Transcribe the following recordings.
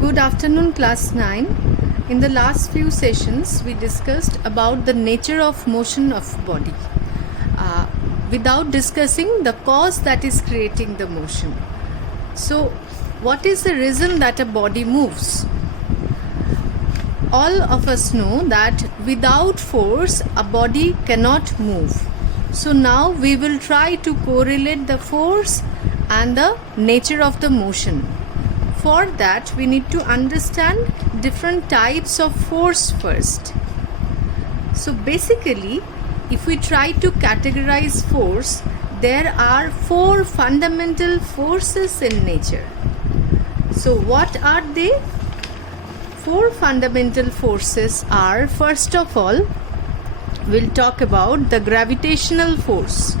Good afternoon, class 9. In the last few sessions, we discussed about the nature of motion of body without discussing the cause that is creating the motion. So, what is the reason that a body moves? All of us know that without force, a body cannot move. So, now we will try to correlate the force and the nature of the motion. For that, we need to understand different types of force first. So basically, if we try to categorize force, there are four fundamental forces in nature. So what are they? Four fundamental forces are, first of all, we'll talk about the gravitational force.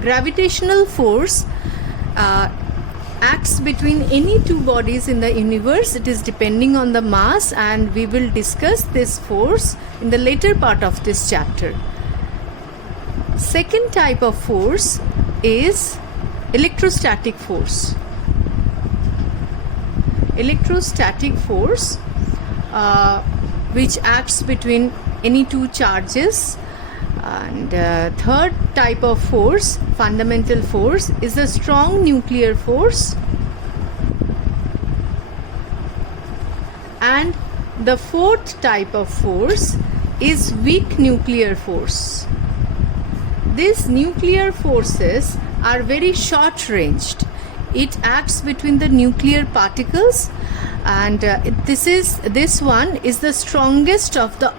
Gravitational force acts between any two bodies in the universe. It is depending on the mass, and we will discuss this force in the later part of this chapter. Second type of force is electrostatic force. Electrostatic force which acts between any two charges. And third type of force, fundamental force, is the strong nuclear force. And the fourth type of force is weak nuclear force. These nuclear forces are very short ranged. It acts between the nuclear particles, and this one is the strongest of the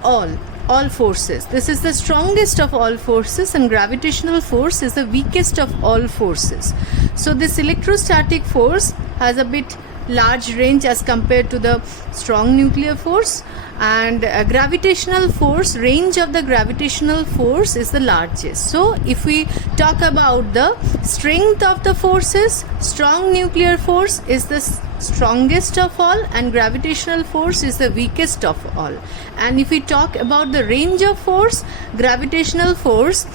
all forces. This is the strongest of all forces, and gravitational force is the weakest of all forces. So this electrostatic force has a bit large range as compared to the strong nuclear force, and gravitational force, range of the gravitational force is the largest. So if we talk about the strength of the forces, strong nuclear force is the strongest of all, and gravitational force is the weakest of all. And if we talk about the range of force, gravitational force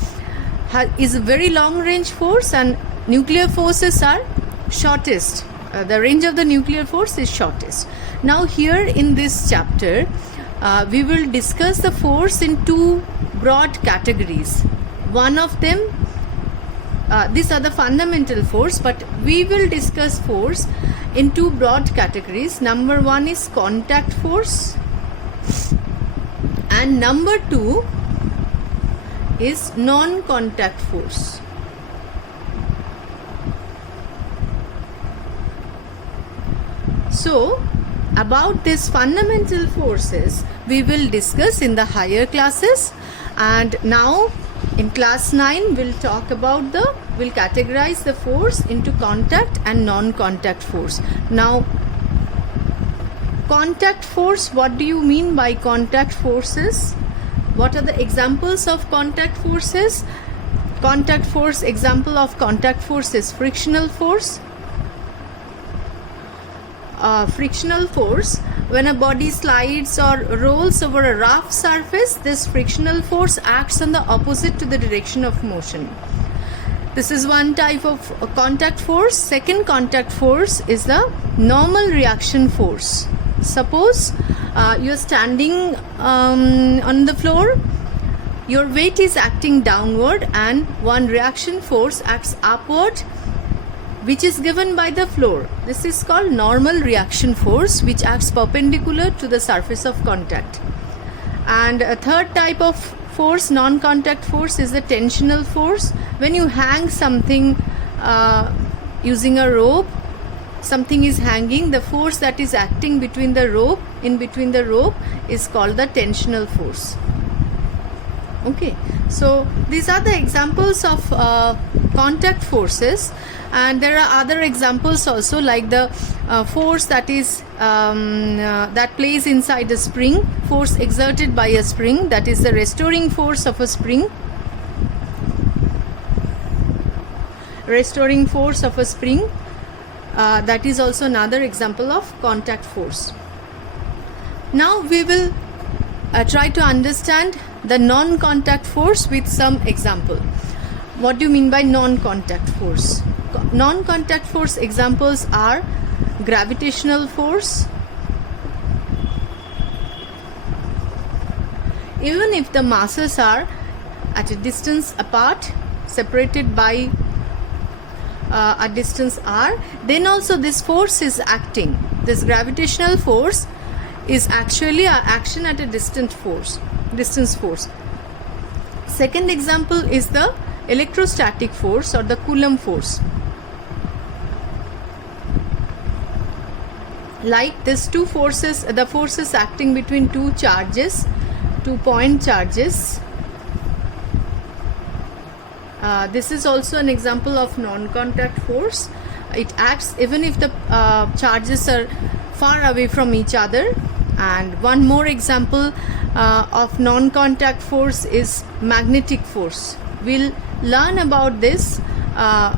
is a very long range force, and nuclear forces are shortest. The range of the nuclear force is shortest. Now here in this chapter, we will discuss the force in two broad categories. One of them, these are the fundamental force, but we will discuss force in two broad categories. Number one is contact force, and number two is non-contact force. So about these fundamental forces we will discuss in the higher classes, and now in class 9 we'll categorize the force into contact and non-contact force. Now, contact force, what do you mean by contact forces? What are the examples of contact forces? Contact force, example of contact force is frictional force. Frictional force, when a body slides or rolls over a rough surface, this frictional force acts on the opposite to the direction of motion. This is one type of contact force. Second contact force is the normal reaction force. Suppose you are standing on the floor, your weight is acting downward, and one reaction force acts upward, which is given by the floor. This is called normal reaction force, which acts perpendicular to the surface of contact. And a third type of force, non-contact force, is the tensional force. When you hang something using a rope, something is hanging, the force that is acting between the rope, in between the rope, is called the tensional force. Okay, so these are the examples of contact forces, and there are other examples also, like the force that is that plays inside a spring, force exerted by a spring, that is the restoring force of a spring. Restoring force of a spring, that is also another example of contact force. Now we will try to understand the non-contact force with some example. What do you mean by non-contact force? Non-contact force examples are gravitational force. Even if the masses are at a distance apart, separated by a distance r, then also this force is acting. This gravitational force is actually an action at a distance force. Second example is the electrostatic force or the Coulomb force. Like these two forces, the forces acting between two charges, 2 point charges. This is also an example of non-contact force. It acts even if the charges are far away from each other. And one more example of non-contact force is magnetic force. We'll learn about this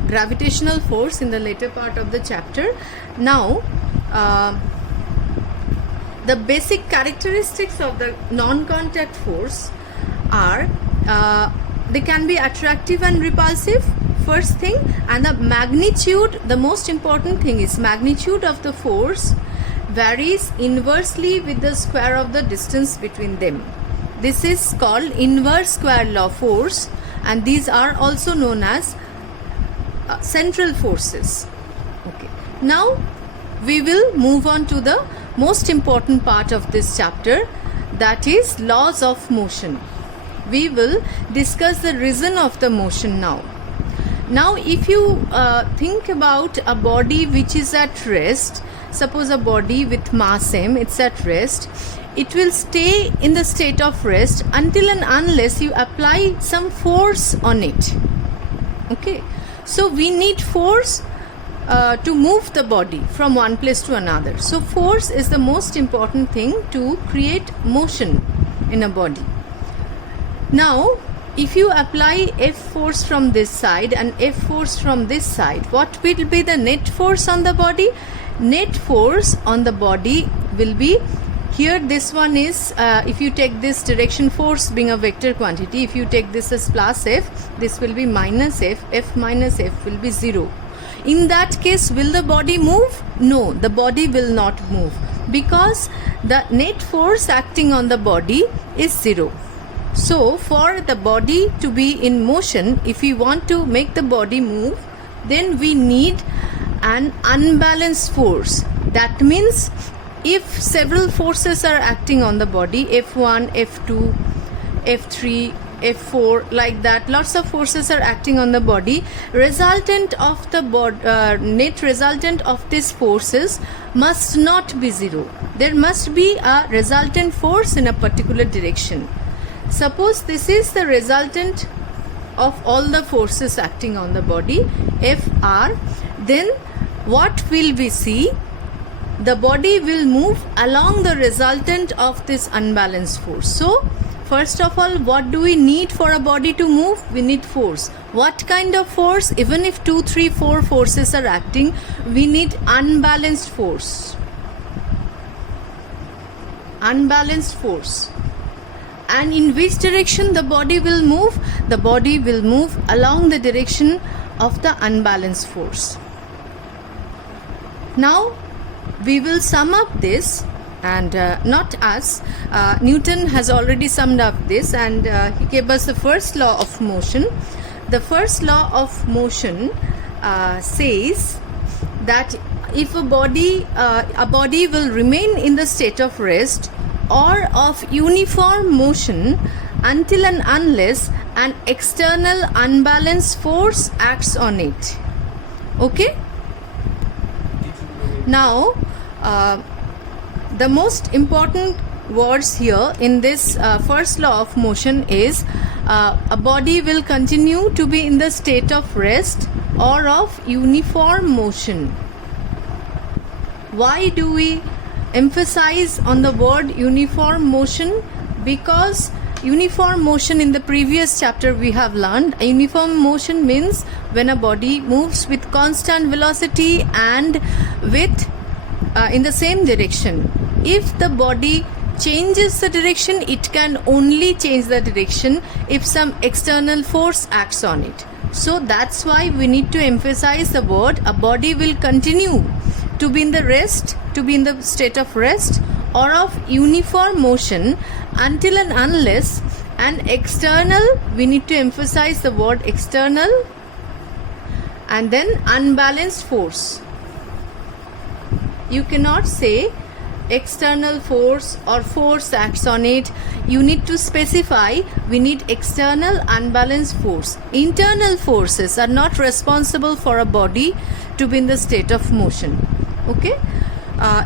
gravitational force in the later part of the chapter. Now, the basic characteristics of the non-contact force are they can be attractive and repulsive, first thing, and the magnitude, the most important thing is magnitude of the force varies inversely with the square of the distance between them. This is called inverse square law force, and these are also known as central forces. Okay. Now we will move on to the most important part of this chapter, that is laws of motion. We will discuss the reason of the motion now. Now if you think about a body which is at rest, suppose a body with mass m, it's at rest, it will stay in the state of rest until and unless you apply some force on it. Okay, so we need force to move the body from one place to another. So force is the most important thing to create motion in a body. Now if you apply F force from this side and F force from this side, what will be the net force on the body? Net force on the body will be, here this one is, if you take this direction force being a vector quantity, if you take this as plus F, this will be minus F, F minus F will be 0. In that case, will the body move? No, the body will not move because the net force acting on the body is 0. So for the body to be in motion, if we want to make the body move, then we need an unbalanced force. That means if several forces are acting on the body, F1, F2, F3, F4, like that, lots of forces are acting on the body, resultant of the net resultant of these forces must not be 0. There must be a resultant force in a particular direction. Suppose this is the resultant of all the forces acting on the body, Fr, then what will we see? The body will move along the resultant of this unbalanced force. So first of all, what do we need for a body to move? We need force. What kind of force? Even if 2, 3, 4 forces are acting, we need unbalanced force. Unbalanced force. And in which direction the body will move? The body will move along the direction of the unbalanced force. Now we will sum up this, and not us, Newton has already summed up this, and he gave us the first law of motion. The first law of motion says that if a body will remain in the state of rest or of uniform motion until and unless an external unbalanced force acts on it. Okay? Now the most important words here in this first law of motion is a body will continue to be in the state of rest or of uniform motion. Why do we emphasize on the word uniform motion? Because uniform motion, in the previous chapter we have learned, uniform motion means when a body moves with constant velocity and with in the same direction. If the body changes the direction, it can only change the direction if some external force acts on it. So that's why we need to emphasize the word a body will continue to be in the rest, to be in the state of rest or of uniform motion until and unless an external, we need to emphasize the word external, and then unbalanced force. You cannot say external force or force acts on it. You need to specify, we need external unbalanced force. Internal forces are not responsible for a body to be in the state of motion. Okay?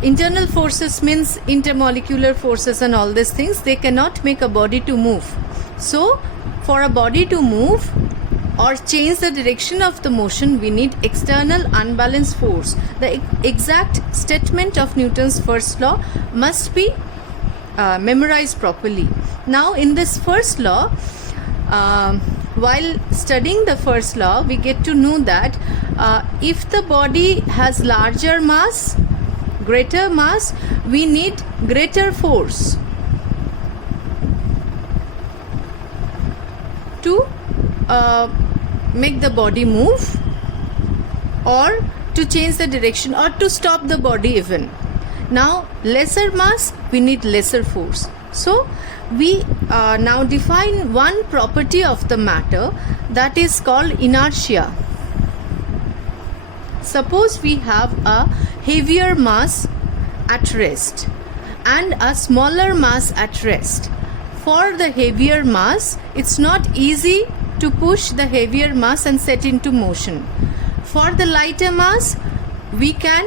Internal forces means intermolecular forces and all these things. They cannot make a body to move. So for a body to move or change the direction of the motion, we need external unbalanced force. The exact statement of Newton's first law must be memorized properly. Now in this first law, while studying the first law, we get to know that if the body has larger mass, greater mass, we need greater force to make the body move or to change the direction or to stop the body even. Now lesser mass, we need lesser force. So we now define one property of the matter, that is called inertia. Suppose we have a heavier mass at rest and a smaller mass at rest. For the heavier mass, it's not easy to push the heavier mass and set into motion. For the lighter mass, we can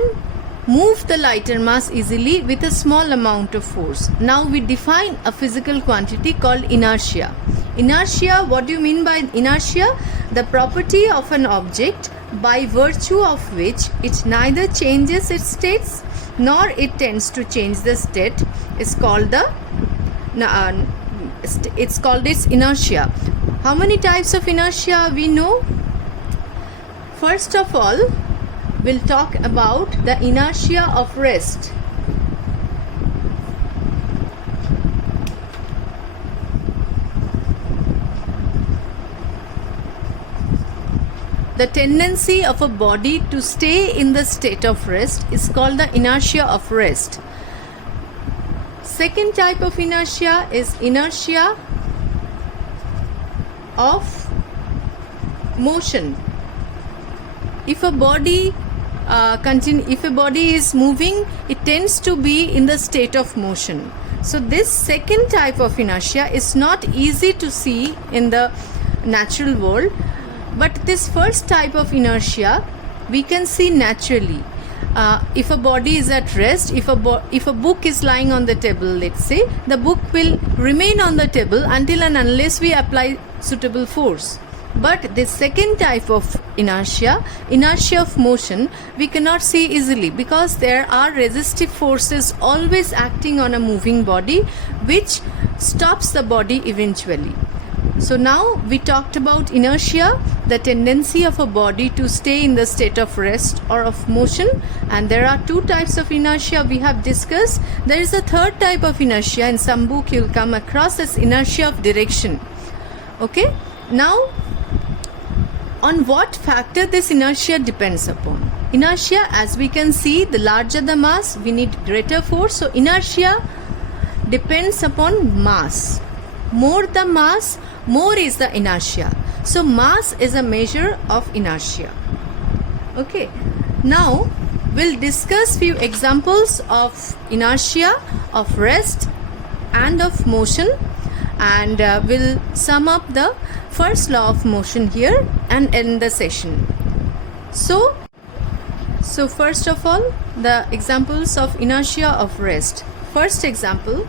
move the lighter mass easily with a small amount of force. Now we define a physical quantity called inertia. Inertia, what do you mean by inertia? The property of an object by virtue of which it neither changes its states nor it tends to change the state is called its inertia. How many types of inertia we know? First of all, we'll talk about the inertia of rest. The tendency of a body to stay in the state of rest is called the inertia of rest. Second type of inertia is inertia of motion. If a body is moving, it tends to be in the state of motion. So this second type of inertia is not easy to see in the natural world, but this first type of inertia we can see naturally. If a body is at rest, if a book is lying on the table, let's say, the book will remain on the table until and unless we apply suitable force. But the second type of inertia of motion, we cannot see easily because there are resistive forces always acting on a moving body which stops the body eventually. So now we talked about inertia, the tendency of a body to stay in the state of rest or of motion, and there are two types of inertia we have discussed. There is a third type of inertia. In some book you'll come across as inertia of direction. Okay, now on what factor this inertia depends upon? Inertia, as we can see, the larger the mass, we need greater force. So inertia depends upon mass. More the mass, more is the inertia. So mass is a measure of inertia. Okay, now we'll discuss few examples of inertia, of rest and of motion, and we'll sum up the first law of motion here and end the session. So first of all, the examples of inertia of rest. First example,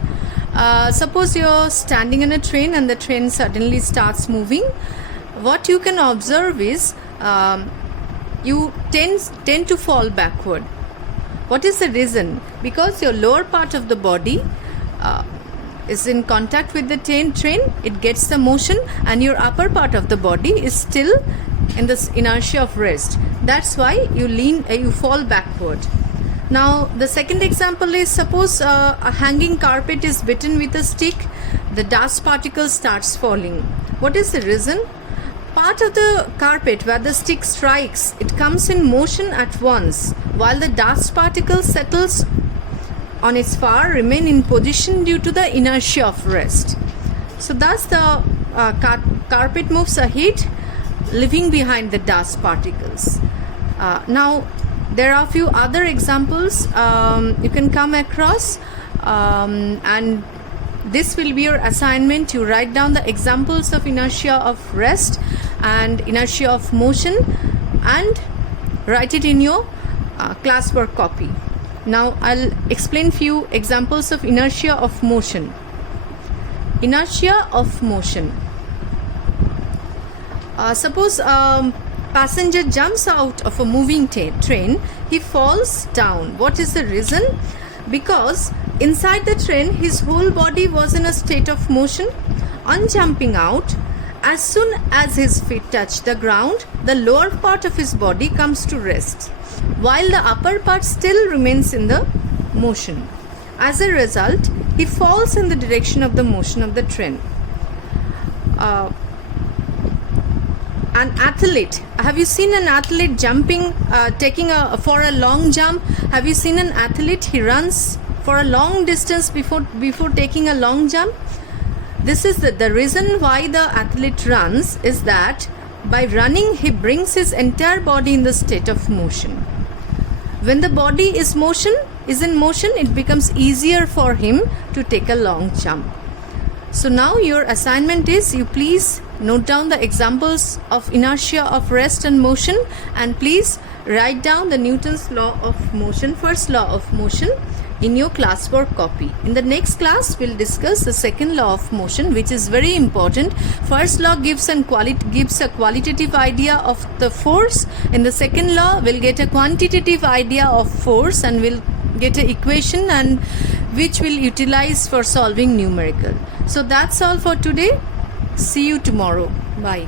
suppose you're standing in a train and the train suddenly starts moving. What you can observe is you tend to fall backward. What is the reason? Because your lower part of the body is in contact with the train, it gets the motion, and your upper part of the body is still in this inertia of rest. That's why you fall backward. Now the second example is, suppose a hanging carpet is bitten with a stick, the dust particle starts falling. What is the reason? part of the carpet where the stick strikes, it comes in motion at once, while the dust particle settles on its far remain in position due to the inertia of rest. So thus the carpet moves ahead, leaving behind the dust particles. Now there are a few other examples you can come across, and this will be your assignment. You write down the examples of inertia of rest and inertia of motion and write it in your classwork copy. Now I'll explain few examples of inertia of motion. Inertia of motion. Suppose passenger jumps out of a moving train, he falls down. What is the reason? Because inside the train his whole body was in a state of motion. On jumping out, as soon as his feet touch the ground, the lower part of his body comes to rest, while the upper part still remains in the motion. As a result, he falls in the direction of the motion of the train. An athlete, have you seen an athlete jumping, for a long jump? Have you seen an athlete? He runs for a long distance before taking a long jump. This is the reason why the athlete runs, is that by running he brings his entire body in the state of motion. When the body is in motion, it becomes easier for him to take a long jump. So now your assignment is, you please note down the examples of inertia of rest and motion, and please write down the Newton's law of motion, first law of motion, in your classwork copy. In the next class, we'll discuss the second law of motion, which is very important. First law gives a qualitative idea of the force. In the second law, we'll get a quantitative idea of force, and we'll get an equation and which we'll utilize for solving numerical. So that's all for today. See you tomorrow. Bye.